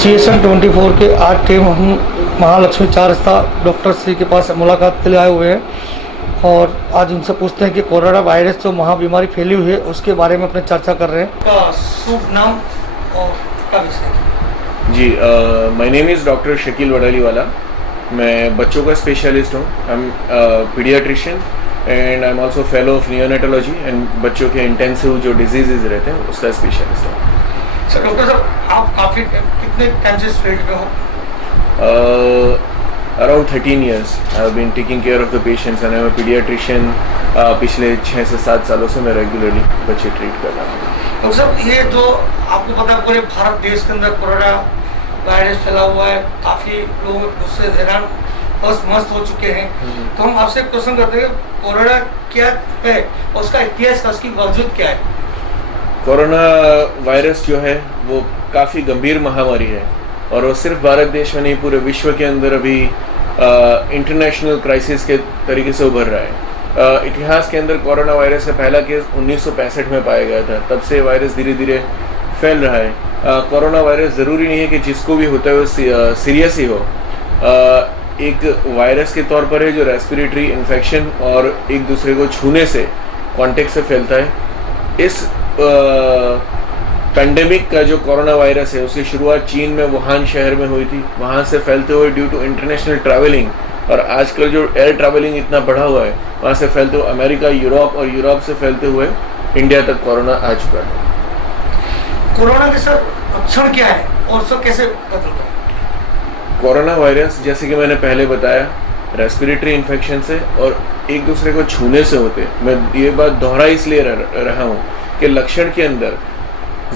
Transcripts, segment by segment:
GSM 24 के आज team हम महालक्ष्मी चार रास्ता डॉक्टर श्री के पास मुलाकात के लिए आए हुए हैं और आज उनसे पूछते हैं कि कोरोना वायरस जो महाबीमारी फैली हुई है उसके बारे में अपने चर्चा कर रहे हैं। शुभ नाम और का विषय जी, my name is doctor Shakeel Vadaliwala. मैं बच्चों का स्पेशलिस्ट हूँ। I am paediatrician and I am also fellow of neonatology and बच्चों के इंटेंसिव जो डिजीज़ रहते हैं उसका स्पेशलिस्ट हूँ। सर डॉक्टर साहब आप काफ़ी कितने टाइम से इस फील्ड में हो? Around 13 years I have been taking care of the patients and I am a paediatrician. पिछले 6 से 7 सालों से मैं रेगुलरली बच्चे ट्रीट कर रहा हूँ। डॉक्टर साहब ये जो आपको पता है पूरे भारत देश के अंदर कोरोना वायरस फैला हुआ है, काफ़ी लोग उससे हैरान बस मस्त हो चुके हैं। तो हम आपसे एक क्वेश्चन करते हैं कोरोना क्या है और उसका इतिहास का उसकी वजूद क्या है? कोरोना वायरस जो है वो काफ़ी गंभीर महामारी है और वो सिर्फ भारत देश में नहीं पूरे विश्व के अंदर अभी इंटरनेशनल क्राइसिस के तरीके से उभर रहा है। इतिहास के अंदर कोरोना वायरस का पहला केस 1965 में पाया गया था। तब से वायरस धीरे धीरे फैल रहा है। कोरोना वायरस ज़रूरी नहीं है कि जिसको भी होता है वो सीरियस ही हो। एक वायरस के तौर पर है जो रेस्पिरेटरी इन्फेक्शन और एक दूसरे को छूने से कॉन्टेक्ट से फैलता है। इस पेंडेमिक का जो कोरोना वायरस है उसकी शुरुआत चीन में वुहान शहर में हुई थी। वहाँ से फैलते हुए ड्यू टू इंटरनेशनल ट्रैवलिंग और आजकल जो एयर ट्रैवलिंग इतना बढ़ा हुआ है वहाँ से फैलते हुए अमेरिका, यूरोप और यूरोप से फैलते हुए इंडिया तक कोरोना आ चुका है। कोरोना के सर लक्षण क्या है और उसको कैसे पता चलता है? कोरोना वायरस जैसे कि मैंने पहले बताया रेस्पिरेटरी इन्फेक्शन से और एक दूसरे को छूने से होते। मैं ये बात दोहरा इसलिए रहा हूँ कि लक्षण के अंदर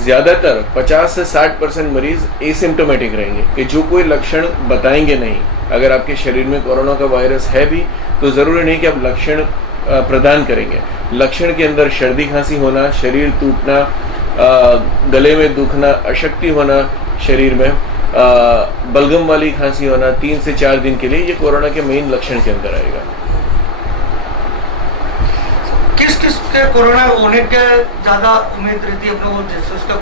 ज़्यादातर 50 से 60% मरीज एसिम्टोमेटिक रहेंगे कि जो कोई लक्षण बताएंगे नहीं। अगर आपके शरीर में कोरोना का वायरस है भी तो ज़रूरी नहीं कि आप लक्षण प्रदान करेंगे। लक्षण के अंदर सर्दी खांसी होना, शरीर टूटना, गले में दुखना, अशक्ति होना शरीर में, बलगम वाली खांसी होना 3 से 4 दिन के लिए, ये कोरोना के मेन लक्षण के अंदर आएगा। किस किस के कोरोना होने के ज़्यादा उम्मीद रहती है अपने को जैसे उसका?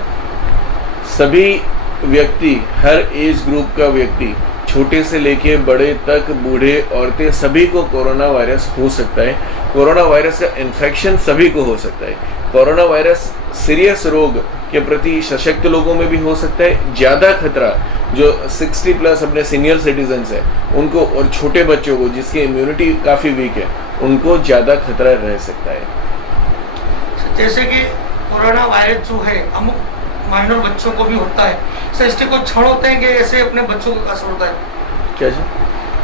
सभी व्यक्ति, हर एज ग्रुप का व्यक्ति, छोटे से लेके बड़े तक, बूढ़े, औरतें, सभी को कोरोना वायरस हो सकता है। कोरोना वायरस का इन्फेक्शन सभी को हो सकता है। कोरोना वायरस सीरियस रोग के प्रति सशक्त लोगों में भी हो सकता है। ज़्यादा खतरा जो 60 प्लस अपने सीनियर सिटीजन्स हैं उनको और छोटे बच्चों को जिसकी इम्यूनिटी काफ़ी वीक है उनको ज़्यादा खतरा रह सकता है। जैसे कि कोरोना वायरस जो है अमुक माइनर बच्चों को भी होता है, सर इसके कुछ क्षण होते हैं कि ऐसे अपने बच्चों को असर होता है? क्या जी?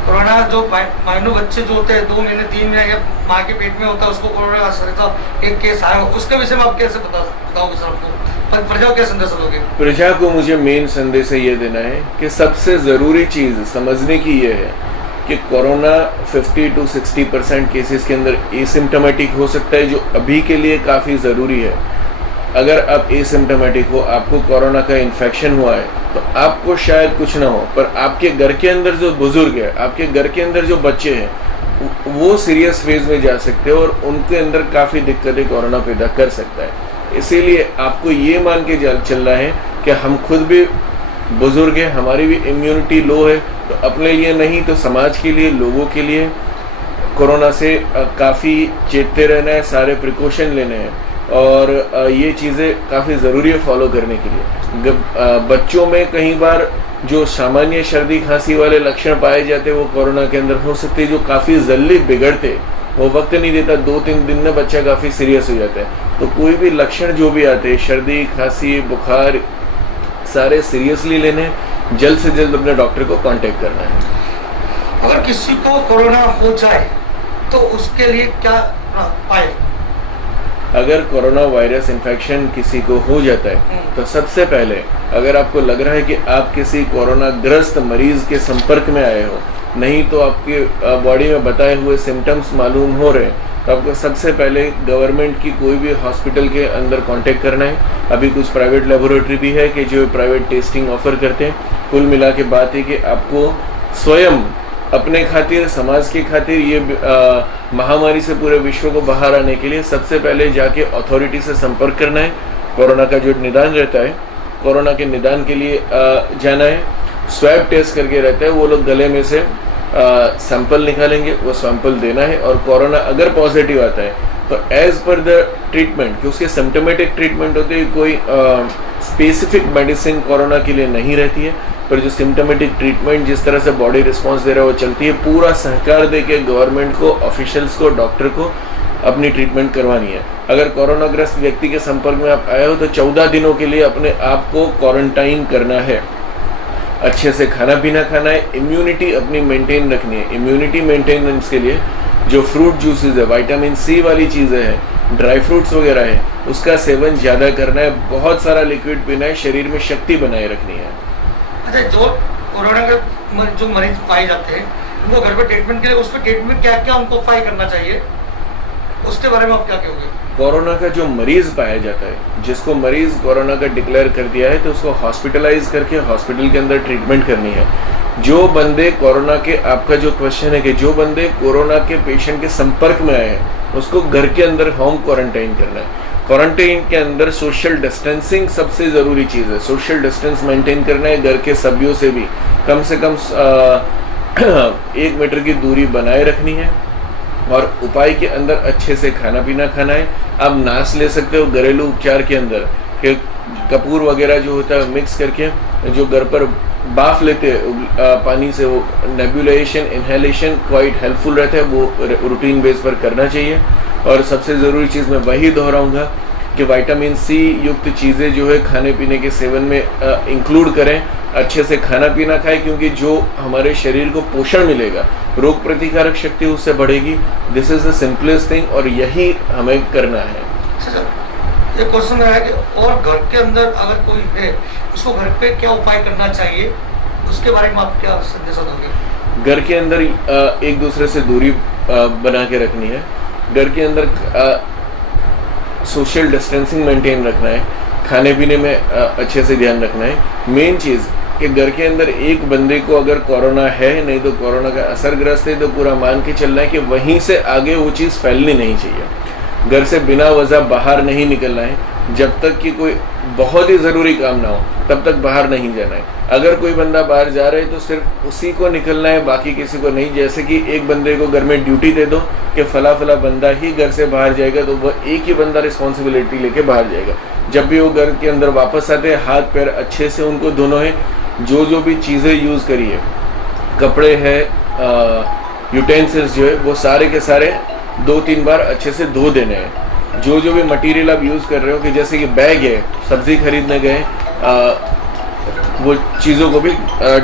कोरोना जो माइनर बच्चे जो होते हैं 2 महीने 3 महीने या माँ के पेट में होता है उसको कोरोना असर था, एक केस आया, उसके विषय में आप कैसे बताओगे सर आपको? प्रजा को क्या संदेश दोगे? प्रजा को मुझे मेन संदेश ये देना है कि सबसे ज़रूरी चीज़ समझने की ये है कि कोरोना 50 to 60% केसेस के अंदर एसिम्टोमेटिक हो सकता है, जो अभी के लिए काफ़ी ज़रूरी है। अगर आप एसिम्टोमेटिक हो, आपको कोरोना का इन्फेक्शन हुआ है तो आपको शायद कुछ ना हो, पर आपके घर के अंदर जो बुजुर्ग है, आपके घर के अंदर जो बच्चे हैं वो सीरियस फेज में जा सकते हैं और उनके अंदर काफ़ी दिक्कतें कोरोना पैदा कर सकता है। इसीलिए आपको ये मान के चलना है कि हम खुद भी बुजुर्ग हैं, हमारी भी इम्यूनिटी लो है, तो अपने लिए नहीं तो समाज के लिए, लोगों के लिए कोरोना से काफ़ी चेतते रहना है, सारे प्रिकॉशन लेने हैं और ये चीज़ें काफ़ी ज़रूरी है फॉलो करने के लिए। बच्चों में कई बार जो सामान्य सर्दी खांसी वाले लक्षण पाए जाते हैं वो कोरोना के अंदर हो सकते हैं, जो काफ़ी जल्दी बिगड़ते, वो वक्त नहीं देता, 2-3 दिन में बच्चा काफ़ी सीरियस हो जाता है। तो कोई भी लक्षण जो भी आते हैं, सर्दी खांसी बुखार, सारे सीरियसली लेने, जल्द से जल्द अपने डॉक्टर को कांटेक्ट करना है। अगर किसी को कोरोना हो जाए तो उसके लिए क्या पाए? अगर कोरोना वायरस इन्फेक्शन किसी को हो जाता है तो सबसे पहले अगर आपको लग रहा है कि आप किसी कोरोना ग्रस्त मरीज के संपर्क में आए हो, नहीं तो आपके बॉडी में बताए हुए सिम्टम्स मालूम हो रहे हैं, तो आपको सबसे पहले गवर्नमेंट की कोई भी हॉस्पिटल के अंदर कांटेक्ट करना है। अभी कुछ प्राइवेट लेबोरेटरी भी है कि जो प्राइवेट टेस्टिंग ऑफर करते हैं। कुल मिला के बात है कि आपको स्वयं अपने खातिर, समाज के खातिर ये महामारी से पूरे विश्व को बाहर आने के लिए सबसे पहले जाके अथॉरिटी से संपर्क करना है। कोरोना का जो निदान रहता है कोरोना के निदान के लिए जाना है, स्वैब टेस्ट करके रहता है, वो लोग गले में से सैंपल निकालेंगे, वो सैंपल देना है, और कोरोना अगर पॉजिटिव आता है तो एज पर द ट्रीटमेंट, कि उसके सिम्टोमेटिक ट्रीटमेंट होते हैं, कोई स्पेसिफिक मेडिसिन कोरोना के लिए नहीं रहती है, पर जो सिम्टोमेटिक ट्रीटमेंट जिस तरह से बॉडी रिस्पॉन्स दे रहा है वो चलती है। पूरा सहकार दे के गवर्नमेंट को, ऑफिशियल्स को, डॉक्टर को अपनी ट्रीटमेंट करवानी है। अगर कोरोनाग्रस्त व्यक्ति के संपर्क में आप आए हो तो 14 दिनों के लिए अपने आप को क्वारंटाइन करना है, अच्छे से खाना पीना खाना है, इम्यूनिटी अपनी मेंटेन रखनी है। इम्यूनिटी मेंटेनेंस के लिए जो फ्रूट जूसेस है, विटामिन सी वाली चीज़ें हैं, ड्राई फ्रूट्स वगैरह है, उसका सेवन ज़्यादा करना है, बहुत सारा लिक्विड पीना है, शरीर में शक्ति बनाए रखनी है। अच्छा, जो कोरोना के जो मरीज पाए जाते हैं उनको घर पे ट्रीटमेंट के लिए, उस पर ट्रीटमेंट में क्या क्या उनको उपाय करना चाहिए, उसके बारे में आप क्या कहोगे? कोरोना का जो मरीज पाया जाता है, जिसको मरीज कोरोना का डिक्लेयर कर दिया है, तो उसको हॉस्पिटलाइज करके हॉस्पिटल के अंदर ट्रीटमेंट करनी है। जो बंदे कोरोना के, आपका जो क्वेश्चन है कि जो बंदे कोरोना के पेशेंट के संपर्क में आए हैं उसको घर के अंदर होम क्वारंटाइन करना है। क्वारंटाइन के अंदर सोशल डिस्टेंसिंग सबसे ज़रूरी चीज़ है, सोशल डिस्टेंस मेंटेन करना है, घर के सभ्यों से भी कम 1 मीटर की दूरी बनाए रखनी है, और उपाय के अंदर अच्छे से खाना पीना खाना है। आप नाश ले सकते हो घरेलू उपचार के अंदर, कि कपूर वगैरह जो होता है मिक्स करके, जो घर पर बाफ लेते हैं पानी से, वो नेबुलाइजेशन, इनहेलेशन क्वाइट हेल्पफुल रहता है, वो रूटीन बेस पर करना चाहिए। और सबसे ज़रूरी चीज़ मैं वही दोहराऊंगा कि विटामिन सी युक्त चीज़ें जो है खाने पीने के सेवन में इंक्लूड करें, अच्छे से खाना पीना खाएं, क्योंकि जो हमारे शरीर को पोषण मिलेगा, रोग प्रतिकारक शक्ति उससे बढ़ेगी। This is the simplest thing, और यही हमें करना है। ये क्वेश्चन है कि और घर के अंदर अगर कोई है, उसको घर पे क्या उपाय करना चाहिए, उसके बारे में आप क्या संदेश दोगे? घर के अंदर एक दूसरे से दूरी बना के रखनी है, घर के अंदर सोशल डिस्टेंसिंग मेंटेन रखना है, खाने पीने में अच्छे से ध्यान रखना है। मेन चीज़ कि घर के अंदर एक बंदे को अगर कोरोना है, नहीं तो कोरोना का असरग्रस्त है, तो पूरा मान के चलना है कि वहीं से आगे वो चीज़ फैलनी नहीं चाहिए। घर से बिना वजह बाहर नहीं निकलना है, जब तक कि कोई बहुत ही ज़रूरी काम ना हो तब तक बाहर नहीं जाना है। अगर कोई बंदा बाहर जा रहा है तो सिर्फ उसी को निकलना है, बाकी किसी को नहीं। जैसे कि एक बंदे को घर में ड्यूटी दे दो कि फला फला बंदा ही घर से बाहर जाएगा, तो वह एक ही बंदा रिस्पॉन्सिबिलिटी लेके बाहर जाएगा। जब भी वो घर के अंदर वापस आते हैं, हाथ पैर अच्छे से उनको धोना है, जो भी चीज़ें यूज़ करिए, कपड़े हैं, यूटेंसिल्स जो है, वो सारे के सारे 2-3 बार अच्छे से धो देने हैं। जो भी मटेरियल आप यूज़ कर रहे हो, कि जैसे कि बैग है, सब्ज़ी खरीदने गए, वो चीज़ों को भी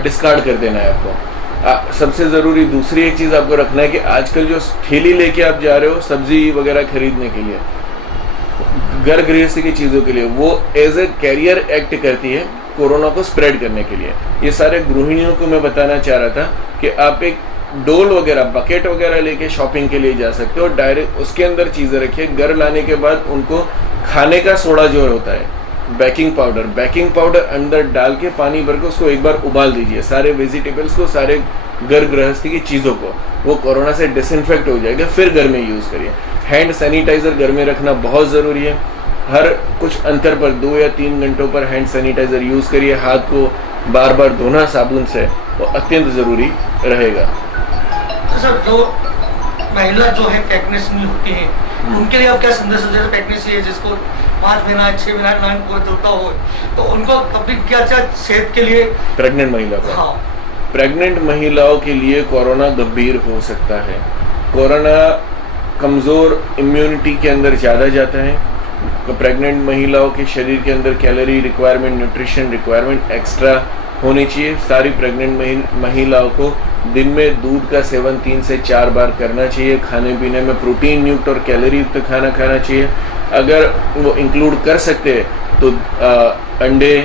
डिस्कार्ड कर देना है आपको। सबसे ज़रूरी दूसरी एक चीज़ आपको रखना है कि आजकल जो ठेली लेके आप जा रहे हो सब्ज़ी वगैरह खरीदने के लिए, घर गृहस्थी की चीज़ों के लिए, वो एज ए कैरियर एक्ट करती है कोरोना को स्प्रेड करने के लिए। ये सारे गृहिणियों को मैं बताना चाह रहा था कि आप एक डोल वगैरह, बकेट वगैरह लेके शॉपिंग के लिए जा सकते हो, डायरेक्ट उसके अंदर चीज़ें रखिए। घर लाने के बाद उनको खाने का सोडा जो होता है, बेकिंग पाउडर अंदर डाल के पानी भर के उसको एक बार उबाल दीजिए, सारे वेजिटेबल्स को, सारे घर गृहस्थी की चीज़ों को, वो कोरोना से डिसइंफेक्ट हो जाएगा। फिर घर में यूज़ करिए। हैंड सैनिटाइज़र घर में रखना बहुत ज़रूरी है। हर कुछ अंतर पर 2 या 3 घंटों पर हैंड सैनिटाइज़र यूज़ करिए। हाथ को बार बार धोना साबुन से, वो अत्यंत ज़रूरी रहेगा। तो सर, जो महिला जो है प्रेगनेंट नहीं होती है, उनके लिए आप क्या संदेश हो? जैसे प्रेगनेंसी है, जिसको 5 महीना 6 महीना 9 को चलता हो, तो उनको कभी क्या सेहत के लिए, प्रेग्नेंट महिला को, हाँ, प्रेग्नेंट महिलाओं के लिए कोरोना गंभीर हो सकता है। कोरोना कमज़ोर इम्यूनिटी के अंदर ज़्यादा जाता है। प्रेग्नेंट महिलाओं के शरीर के अंदर calorie requirement, nutrition requirement extra होनी चाहिए। सारी प्रेग्नेंट महिलाओं को दिन में दूध का सेवन 3 से 4 बार करना चाहिए। खाने पीने में प्रोटीन युक्त और कैलोरी युक्त खाना खाना चाहिए। अगर वो इंक्लूड कर सकते हैं तो अंडे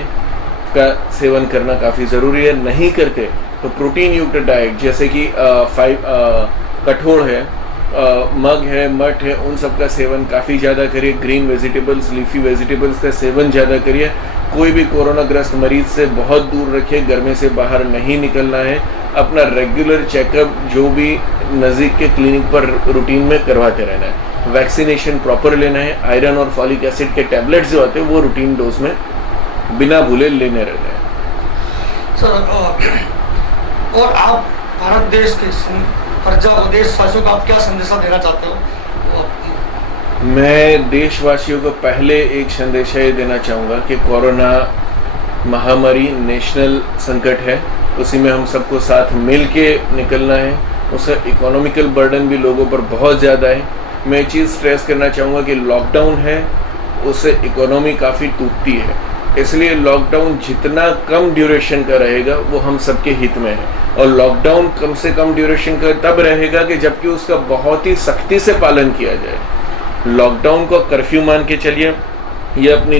का सेवन करना काफ़ी ज़रूरी है। नहीं करते तो प्रोटीन युक्त डाइट, जैसे कि कठोल है, मग है, मठ है, उन सब का सेवन काफ़ी ज़्यादा करिए। ग्रीन वेजिटेबल्स, लीफी वेजिटेबल्स का सेवन ज़्यादा करिए। कोई भी कोरोनाग्रस्त मरीज से बहुत दूर रखिए। घर में से बाहर नहीं निकलना है। अपना रेगुलर चेकअप जो भी नज़दीक के क्लिनिक पर रूटीन में करवाते रहना है। वैक्सीनेशन प्रॉपर लेना है। आयरन और फॉलिक एसिड के टैबलेट्स जो आते हैं वो रूटीन डोज में बिना भूले लेने रहना है। सर, और आप भारत देश के प्रजा को, देशवासियों को आप क्या संदेशा देना चाहते हो? मैं देशवासियों को पहले एक संदेश ये देना चाहूँगा कि कोरोना महामारी नेशनल संकट है, उसी में हम सबको साथ मिल के निकलना है। उसका इकोनॉमिकल बर्डन भी लोगों पर बहुत ज़्यादा है। मैं एक चीज़ स्ट्रेस करना चाहूँगा कि लॉकडाउन है, उससे इकोनॉमी काफ़ी टूटती है, इसलिए लॉकडाउन जितना कम ड्यूरेशन का रहेगा वो हम सबके हित में है। और लॉकडाउन कम से कम ड्यूरेशन का तब रहेगा कि जबकि उसका बहुत ही सख्ती से पालन किया जाए। लॉकडाउन को कर्फ्यू मान के चलिए, ये अपनी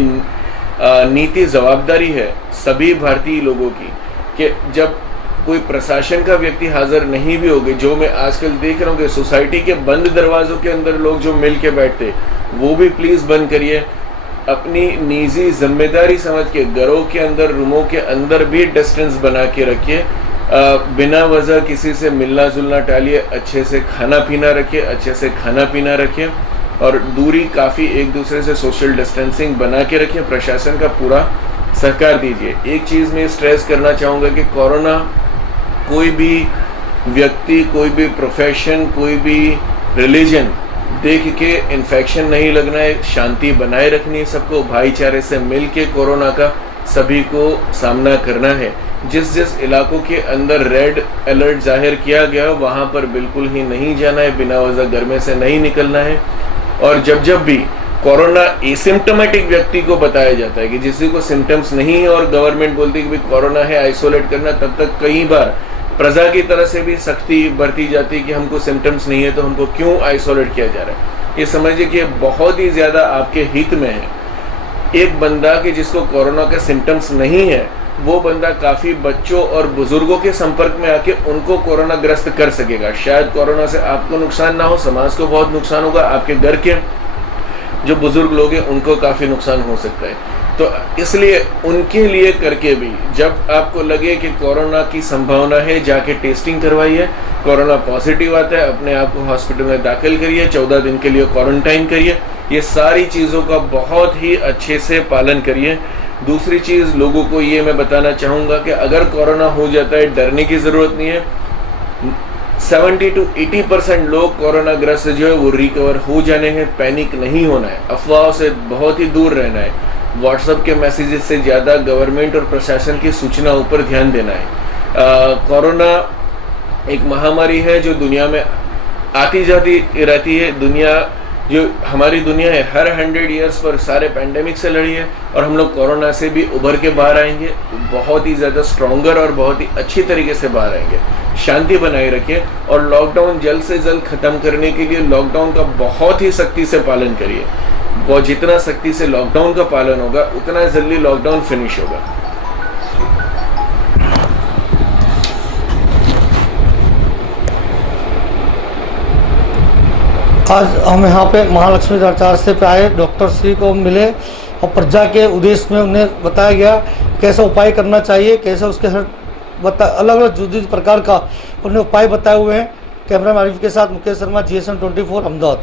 नीति जवाबदारी है सभी भारतीय लोगों की कि जब कोई प्रशासन का व्यक्ति हाजिर नहीं भी होगे, जो मैं आजकल देख रहा हूँ कि सोसाइटी के बंद दरवाजों के अंदर लोग जो मिल के बैठते, वो भी प्लीज़ बंद करिए। अपनी निजी जिम्मेदारी समझ के घरों के अंदर, रूमों के अंदर भी डिस्टेंस बना के रखिए। बिना वजह किसी से मिलना जुलना टालिए, अच्छे से खाना पीना रखिए, अच्छे से खाना पीना रखिए और दूरी काफ़ी एक दूसरे से सोशल डिस्टेंसिंग बना के रखिए। प्रशासन का पूरा सहकार दीजिए। एक चीज़ मैं स्ट्रेस करना चाहूँगा कि कोरोना कोई भी व्यक्ति, कोई भी प्रोफेशन, कोई भी रिलीजन देख के इन्फेक्शन नहीं लगना है, शांति बनाए रखनी है, सबको भाईचारे से मिल के कोरोना का सभी को सामना करना है। जिस जिस इलाकों के अंदर रेड अलर्ट जाहिर किया गया वहाँ पर बिल्कुल ही नहीं जाना है, बिना वजह घर में से नहीं निकलना है। और जब जब भी कोरोना एसिम्टोमेटिक व्यक्ति को बताया जाता है कि जिसको को सिम्टम्स नहीं है और गवर्नमेंट बोलती है कि भाई कोरोना है, आइसोलेट करना, तब तक कई बार प्रजा की तरफ से भी सख्ती बरती जाती है कि हमको सिम्टम्स नहीं है तो हमको क्यों आइसोलेट किया जा रहा है। ये समझिए कि बहुत ही ज़्यादा आपके हित में है। एक बंदा कि जिसको कोरोना के सिम्टम्स नहीं है, वो बंदा काफ़ी बच्चों और बुजुर्गों के संपर्क में आके उनको कोरोना ग्रस्त कर सकेगा। शायद कोरोना से आपको नुकसान ना हो, समाज को बहुत नुकसान होगा, आपके घर के जो बुजुर्ग लोग हैं उनको काफ़ी नुकसान हो सकता है। तो इसलिए उनके लिए करके भी जब आपको लगे कि कोरोना की संभावना है, जाके टेस्टिंग करवाइए। कोरोना पॉजिटिव आता है, अपने आप को हॉस्पिटल में दाखिल करिए, 14 दिन के लिए क्वारंटाइन करिए। ये सारी चीज़ों का बहुत ही अच्छे से पालन करिए। दूसरी चीज़ लोगों को ये मैं बताना चाहूँगा कि अगर कोरोना हो जाता है, डरने की ज़रूरत नहीं है। 70 to 80% लोग कोरोना ग्रस्त जो है वो रिकवर हो जाने हैं। पैनिक नहीं होना है, अफवाहों से बहुत ही दूर रहना है। व्हाट्सएप के मैसेजेस से ज़्यादा गवर्नमेंट और प्रशासन की सूचनाओं पर ध्यान देना है। कोरोना एक महामारी है जो दुनिया में आती जाती रहती है। दुनिया जो हमारी दुनिया है हर 100 ईयर्स पर सारे पैंडेमिक से लड़ी है और हम लोग कोरोना से भी उभर के बाहर आएंगे, बहुत ही ज़्यादा स्ट्रॉन्गर और बहुत ही अच्छी तरीके से बाहर आएंगे। शांति बनाए रखिए और लॉकडाउन जल्द से जल्द ख़त्म करने के लिए लॉकडाउन का बहुत ही सख्ती से पालन करिए। वो जितना सख्ती से लॉकडाउन का पालन होगा उतना जल्दी लॉकडाउन फिनिश होगा। आज हम यहाँ पे महालक्ष्मी चौरास्ते पे आए, डॉक्टर श्री को मिले और प्रजा के उद्देश्य में उन्हें बताया गया कैसा उपाय करना चाहिए, कैसे उसके हर अलग अलग जुदी प्रकार का उन्हें उपाय बताए हुए हैं। कैमरा आरिफ के साथ मुकेश शर्मा, GSM 24 अहमदाबाद।